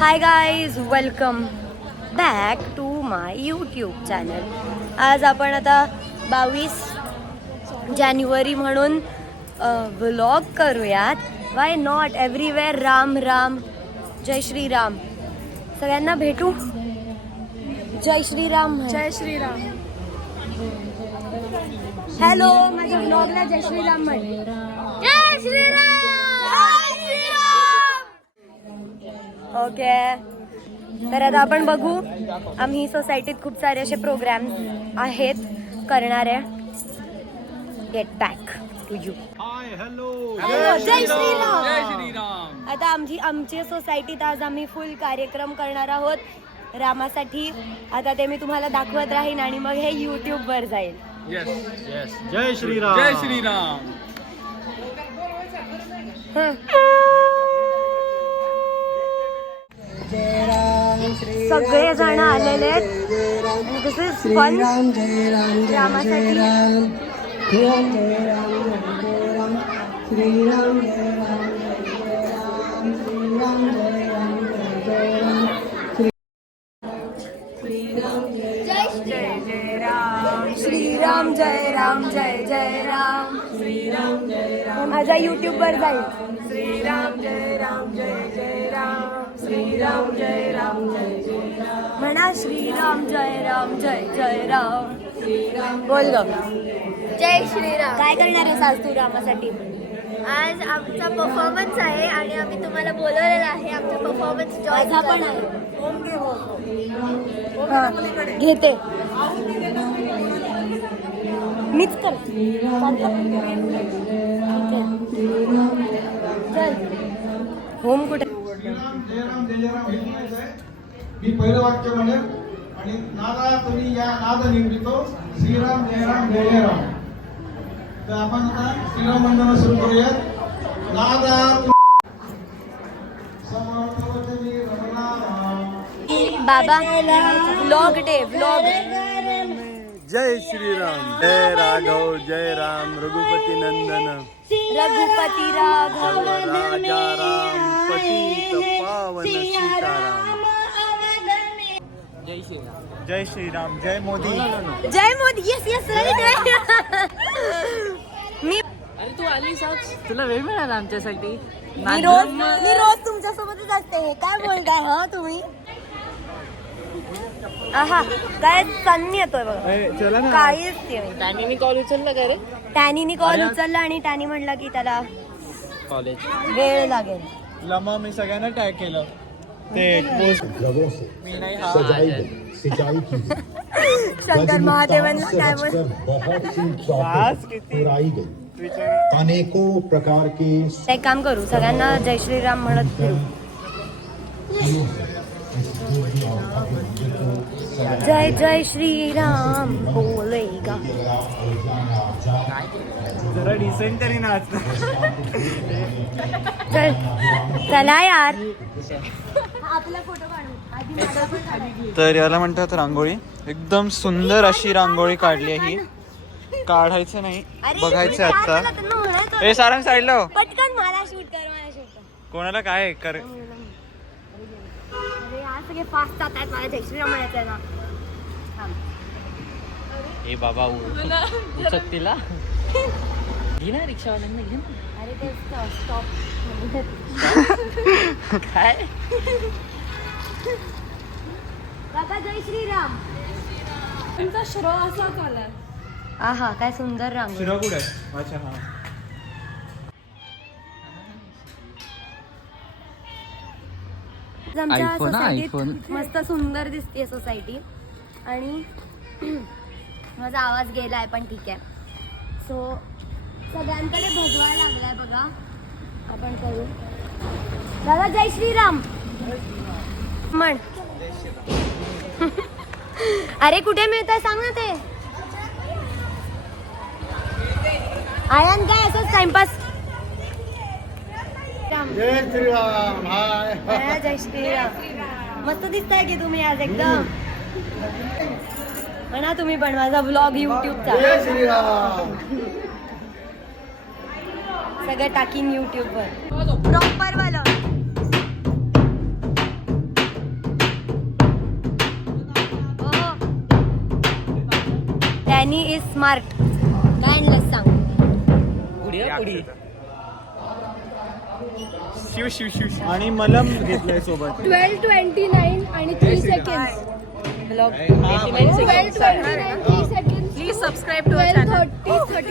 High guys, welcome back to my YouTube channel. आज आपण आता 22 जानेवारी म्हणून व्लॉग करूयात. Why not, everywhere Ram Ram, जय श्रीराम. सगळ्यांना भेटू. जय श्रीराम. जय श्रीराम. हॅलो, माझ्या व्लॉगला जय श्रीराम म्हण. जय श्रीराम. ओके, तर आता आपण बघू. आम्ही सोसायटीत खूप सारे असे प्रोग्राम्स आहेत करणारे. Get back to you. Hi, hello, जय श्रीराम. जय श्रीराम. आता आमच्या सोसायटीत आज आम्ही फुल कार्यक्रम करणार आहोत रामासाठी. आता ते मी तुम्हाला दाखवत राहीन आणि मग हे YouTube वर जाईल. यस यस, जय श्रीराम. जय श्रीराम. सगळे जण आलेले आहेत आणि दिस इज फन रामासाठी. श्रीराम जय राम, जय जय राम. श्रीराम जय राम, माझ्या YouTube वर जाईल. श्रीराम जय राम, जय जय राम. श्रीराम जय राम, जय जय राम. म्हणा श्रीराम जय राम, जय जय राम. श्रीराम बोल ग. जय श्रीराम. काय करणार आहेस आज तू रामासाठी? आज आमचा परफॉर्मन्स आहे आणि आम्ही तुम्हाला बोलवलेलं आहे आमचा परफॉर्मन्स जॉईन माझा पण आहे. घेते मीच कर. चल, होम कुठे? मी पहिलं वाक्य म्हणेल आणि नादा तुम्ही या नाद निवडितो श्रीराम जय राम, जय जय राम. तर आपण आता श्रीराम वंदना सुरू करूयात. नादा समर्थवती रमणाराम. बाबा व्लॉग डे, व्लॉग. जय श्रीराम. जय राघव, जय राम, रघुपती नंदन, रघुपती राघव, राजा राम, पतित पावन सीताराम. जय श्रीराम. जय मोदी. जय मोदी. Yes yes, right. मी अरे तू आलीस आज, तुला वेळ मिळाला आमच्यासाठी. मी रोज तुमच्या सोबतच असते. काय बोलताय हा तुम्ही? आहा, काय सन्नी येतोय बघा. चला ना. काहीच ते त्याने कॉल उचलला का रे? टॅनीनी कॉल उचलला आणि टॅनी म्हणला की त्याला कॉलेज वेळ लागेल. लमा मी सगळ्यांना टॅग केलं. ते द्रवों से मी नाही. सजाई गई, सिंचाई की गई, शंकर महादेवांना काय बोल. बहुत सी चौखट पुराई गई, अनेकों प्रकार के एक काम करू, सगळ्यांना जय श्रीराम म्हणत फिरू. जय जय श्रीराम बोलेगा. जरा डिसेंट तरी नाच. चल चला यार, आपला फोटो काढू आधी. माझा पण काढू. तर याला म्हणतात रांगोळी. एकदम सुंदर अशी रांगोळी काढली आहे ही. काढायचं नाही, अरे, बघायचं काय आता. झालं त्यांना म्हणायचं? ए सारंग साईडला हो. पटकन मला शूट कर, मला शूट कर. कोणाला काय कर. अरे आज सगळे फास्ट जात आहेत. मला जय श्रीराम म्हणायचं आहे ना. ए बाबा उचक तिला. घे ना रिक्षावाल्यांना, घे ना. अरे ते स्टॉप काय काका, जय श्रीराम. तुमचा श्रो असा कलर. आहा, काय सुंदर रांगोळी. शिरा कुठे आहे? अच्छा हा. आमच्या iPhone हा, सोसायटीत iPhone. मस्त सुंदर दिसते सोसायटी. आणि माझा आवाज गेलाय पण ठीक आहे. सो सगळ्यांकडे भगवा लागलाय बघा. आपण करू. दादा जय श्रीराम म्हण. अरे कुठे मिळत आहे सांग ना ते. आयान काय असंच टाइमपास. जय श्रीराम. हाय. जय श्रीराम. मस्त दिसताय की तुम्ही आज एकदम. म्हणा तुम्ही पण माझा व्लॉग युट्यूबचा. जय श्रीराम. सगळं टाकीन युट्यूबवर प्रॉपर वाला. Honey is smart. काय आणलंस सांग. पुढी आणि मलम घेतलंय सोबत. 12:29 आणि 3 seconds. 12:29 3 seconds. Please subscribe to our channel. 12:30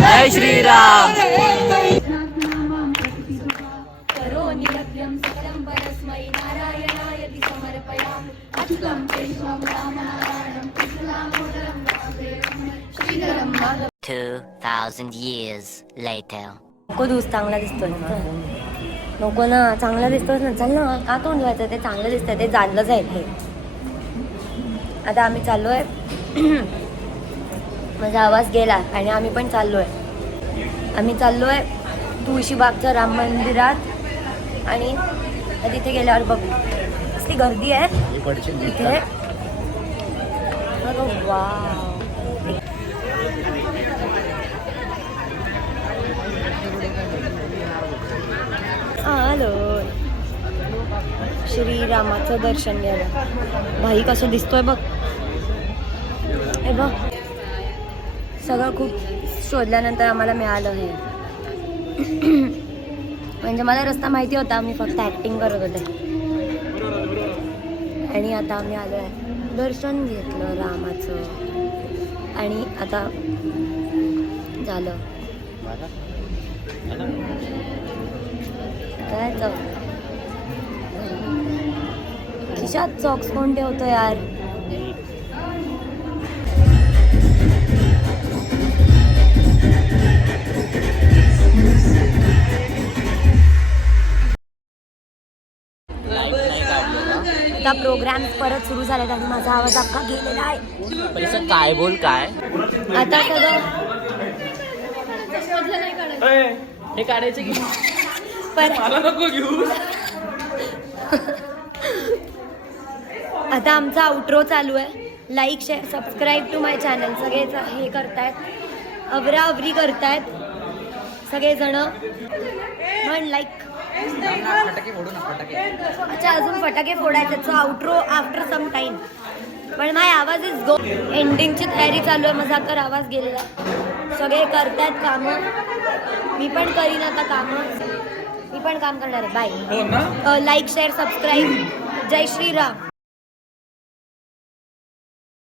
जय श्रीराम. नको दूस चांगला दिसतोय. नको ना चांगला दिसतोय ना. चल ना का तोंड धुवायचं. ते चांगलं दिसतंय. ते जाणलं जाईल हे. आता आम्ही चाललोय. माझा आवाज गेला आणि आम्ही पण चाललोय. आम्ही चाललोय तुळशीबागच्या राम मंदिरात आणि तिथे गेल्यावर बघू. कसली गर्दी आहे तिथे. अरे वाव. आलो श्रीरामाचं दर्शन घ्यायला. भाई कसं दिसतोय बघ. हे बघ सगळं खूप शोधल्यानंतर आम्हाला मिळालं हे. म्हणजे मला रस्ता माहिती होता. मी फक्त ॲक्टिंग करत होते. आणि आता आम्ही आलो आहे. दर्शन घेतलं रामाचं आणि आता झालं काय तर. खिशात सॉक्स कोण ठेवतो यार. आता प्रोग्राम परत सुरू झालेत आणि माझा आवाज अख्खा गेलेला आहे. पैसा काय बोल काय. आता सगळं हे काढायचं की आता आमचा आउट्रो चालू आहे. Like share subscribe to my channel. सगळे हे करतायत. अवराअवरी करतायत सगळेजण. म्हण लाईक. अच्छा अजून फटाके फोडायचे. Outro after some time. पण माझा आवाज इज गो. एंडिंगची तयारी चालू आहे. माझा तर आवाज गेलेला. सगळे करतायत कामं. मी पण करीन आता कामं. मी पण काम करणार आहे. बाय. Like share subscribe. जय श्रीराम.